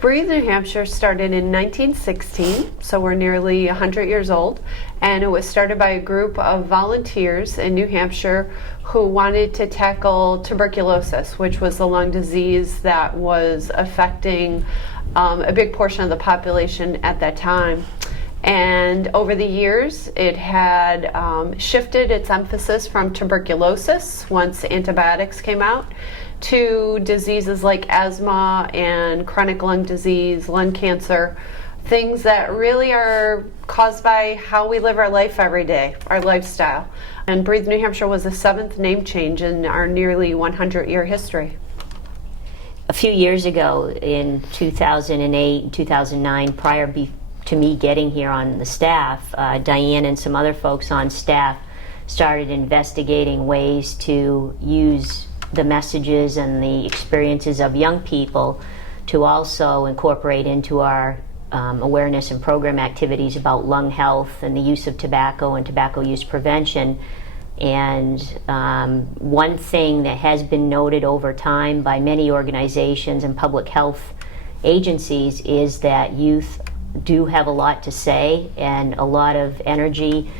Breathe New Hampshire started in 1916, so we're nearly 100 years old, and it was started by a group of volunteers in New Hampshire who wanted to tackle tuberculosis, which was the lung disease that was affecting a big portion of the population at that time. And over the years, it had shifted its emphasis from tuberculosis once antibiotics came out to diseases like asthma and chronic lung disease, lung cancer, things that really are caused by how we live our life every day, our lifestyle. And Breathe New Hampshire was the 7th name change in our nearly 100-year history. A few years ago, in 2008 and 2009, prior to me getting here on the staff, Diane and some other folks on staff started investigating ways to use the messages and the experiences of young people to also incorporate into our awareness and program activities about lung health and the use of tobacco and tobacco use prevention. And one thing that has been noted over time by many organizations and public health agencies is that youth do have a lot to say and a lot of energy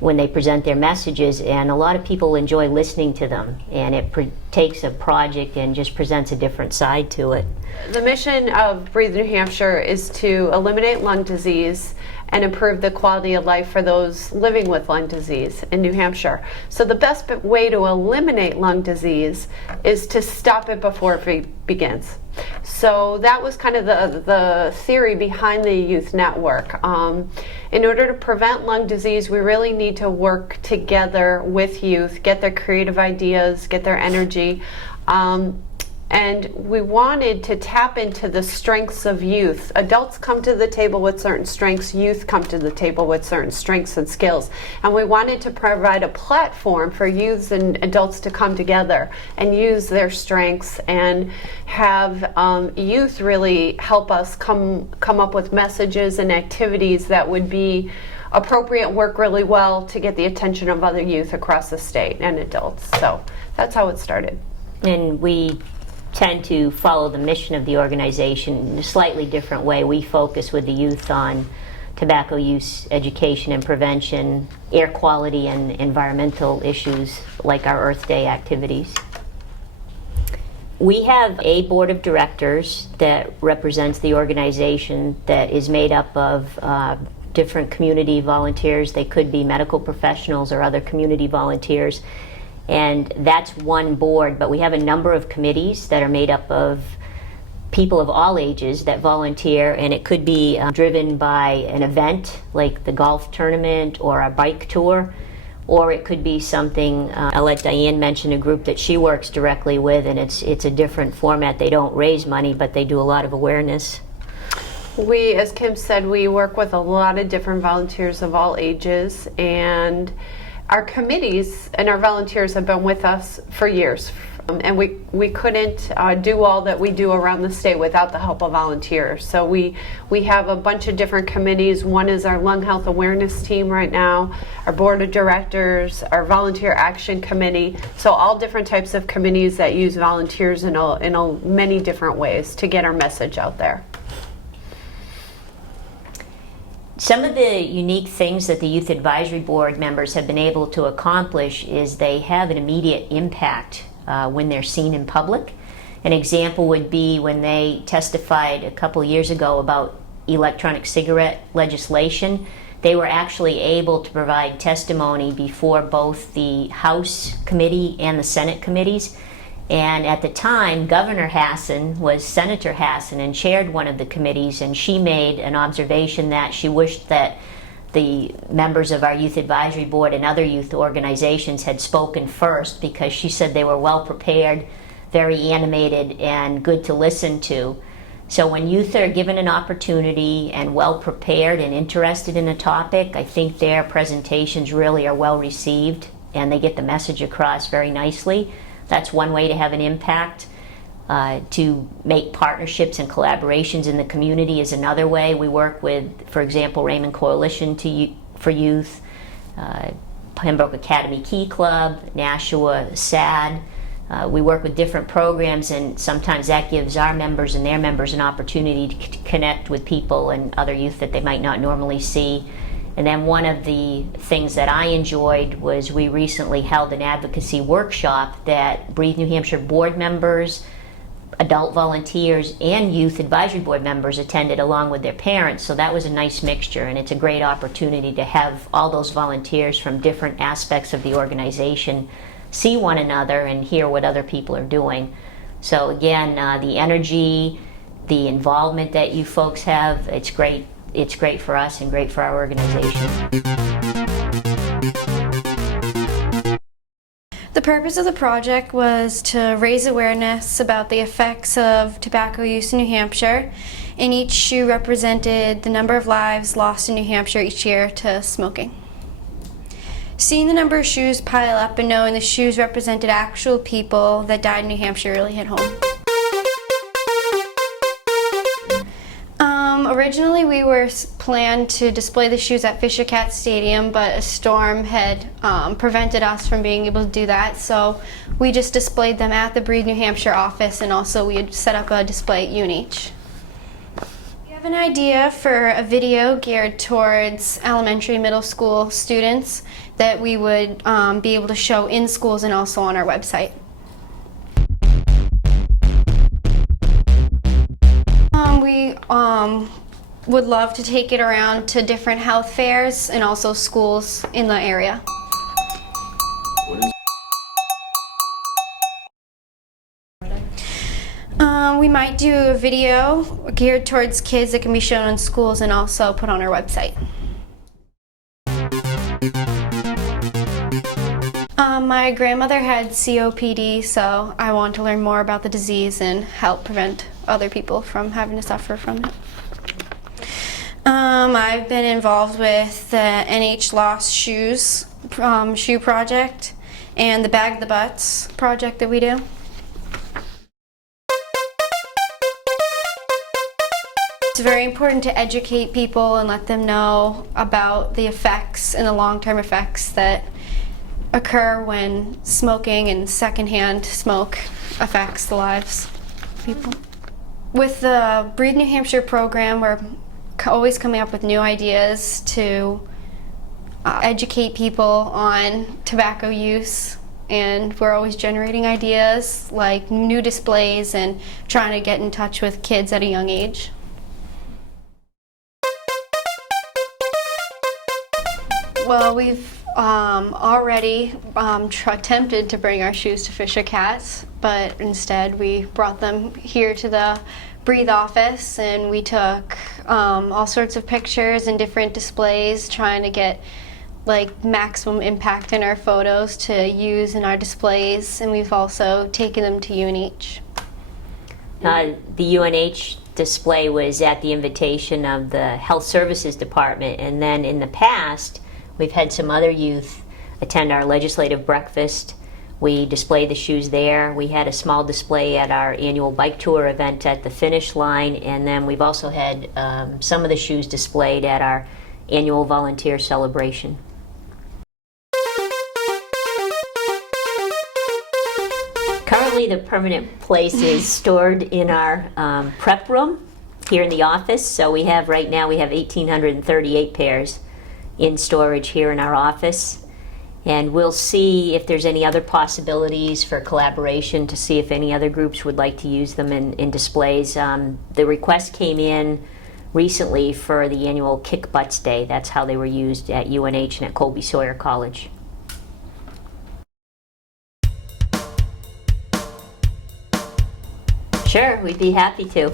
when they present their messages, and a lot of people enjoy listening to them, and it takes a project and just presents a different side to it. The mission of Breathe New Hampshire is to eliminate lung disease and improve the quality of life for those living with lung disease in New Hampshire. So the best way to eliminate lung disease is to stop it before it begins. So that was kind of the theory behind the youth network. In order to prevent lung disease, we really need to work together with youth, get their creative ideas, get their energy. And we wanted to tap into the strengths of youth. Adults come to the table with certain strengths, youth come to the table with certain strengths and skills. And we wanted to provide a platform for youths and adults to come together and use their strengths and have youth really help us come up with messages and activities that would be appropriate, work really well to get the attention of other youth across the state and adults. So that's how it started. And we tend to follow the mission of the organization in a slightly different way. We focus with the youth on tobacco use education and prevention, air quality, and environmental issues like our Earth Day activities. We have a board of directors that represents the organization that is made up of different community volunteers. They could be medical professionals or other community volunteers. And that's one board, but we have a number of committees that are made up of people of all ages that volunteer, and it could be driven by an event like the golf tournament or a bike tour, or it could be something, I'll let Diane mention a group that she works directly with, and it's a different format. They don't raise money, but they do a lot of awareness. We, as Kim said, we work with a lot of different volunteers of all ages, and our committees and our volunteers have been with us for years, and we couldn't do all that we do around the state without the help of volunteers. So we have a bunch of different committees. One is our lung health awareness team right now, our board of directors, our volunteer action committee. So all different types of committees that use volunteers in many different ways to get our message out there. Some of the unique things that the Youth Advisory Board members have been able to accomplish is they have an immediate impact when they're seen in public. An example would be when they testified a couple years ago about electronic cigarette legislation. They were actually able to provide testimony before both the House committee and the Senate committees. And at the time, Governor Hassan was Senator Hassan and chaired one of the committees, and she made an observation that she wished that the members of our Youth Advisory Board and other youth organizations had spoken first, because she said they were well prepared, very animated, and good to listen to. So when youth are given an opportunity and well prepared and interested in a topic, I think their presentations really are well received and they get the message across very nicely. That's one way to have an impact. To make partnerships and collaborations in the community is another way. We work with, for example, Raymond Coalition for Youth, Pembroke Academy Key Club, Nashua SAD, We work with different programs, and sometimes that gives our members and their members an opportunity to connect with people and other youth that they might not normally see. And then one of the things that I enjoyed was we recently held an advocacy workshop that Breathe New Hampshire board members, adult volunteers, and youth advisory board members attended along with their parents. So that was a nice mixture, and it's a great opportunity to have all those volunteers from different aspects of the organization see one another and hear what other people are doing. So again, the energy, the involvement that you folks have, it's great. It's great for us and great for our organization. The purpose of the project was to raise awareness about the effects of tobacco use in New Hampshire, and each shoe represented the number of lives lost in New Hampshire each year to smoking. Seeing the number of shoes pile up and knowing the shoes represented actual people that died in New Hampshire really hit home. Originally we were planned to display the shoes at Fisher Cat Stadium, but a storm had prevented us from being able to do that, so we just displayed them at the Breathe New Hampshire office, and also we had set up a display at UNH. We have an idea for a video geared towards elementary and middle school students that we would be able to show in schools and also on our website. We would love to take it around to different health fairs and also schools in the area. We might do a video geared towards kids that can be shown in schools and also put on our website. My grandmother had COPD, so I want to learn more about the disease and help prevent other people from having to suffer from it. I've been involved with the NH Lost Shoes shoe project and the Bag the Butts project that we do. It's very important to educate people and let them know about the effects and the long-term effects that occur when smoking and secondhand smoke affects the lives of people. With the Breathe New Hampshire program, we're always coming up with new ideas to educate people on tobacco use, and we're always generating ideas like new displays and trying to get in touch with kids at a young age. Well, we've already attempted to bring our shoes to Fisher Cats, but instead we brought them here to the Breathe office, and we took all sorts of pictures and different displays trying to get like maximum impact in our photos to use in our displays, and we've also taken them to UNH. The UNH display was at the invitation of the Health Services Department, and then in the past we've had some other youth attend our legislative breakfast. We displayed the shoes there. We had a small display at our annual bike tour event at the finish line, and then we've also had some of the shoes displayed at our annual volunteer celebration. Currently, the permanent place is stored in our prep room here in the office. So we have, right now, we have 1,838 pairs in storage here in our office. And we'll see if there's any other possibilities for collaboration to see if any other groups would like to use them in displays. The request came in recently for the annual Kick Butts Day. That's how they were used at UNH and at Colby Sawyer College. Sure, we'd be happy to.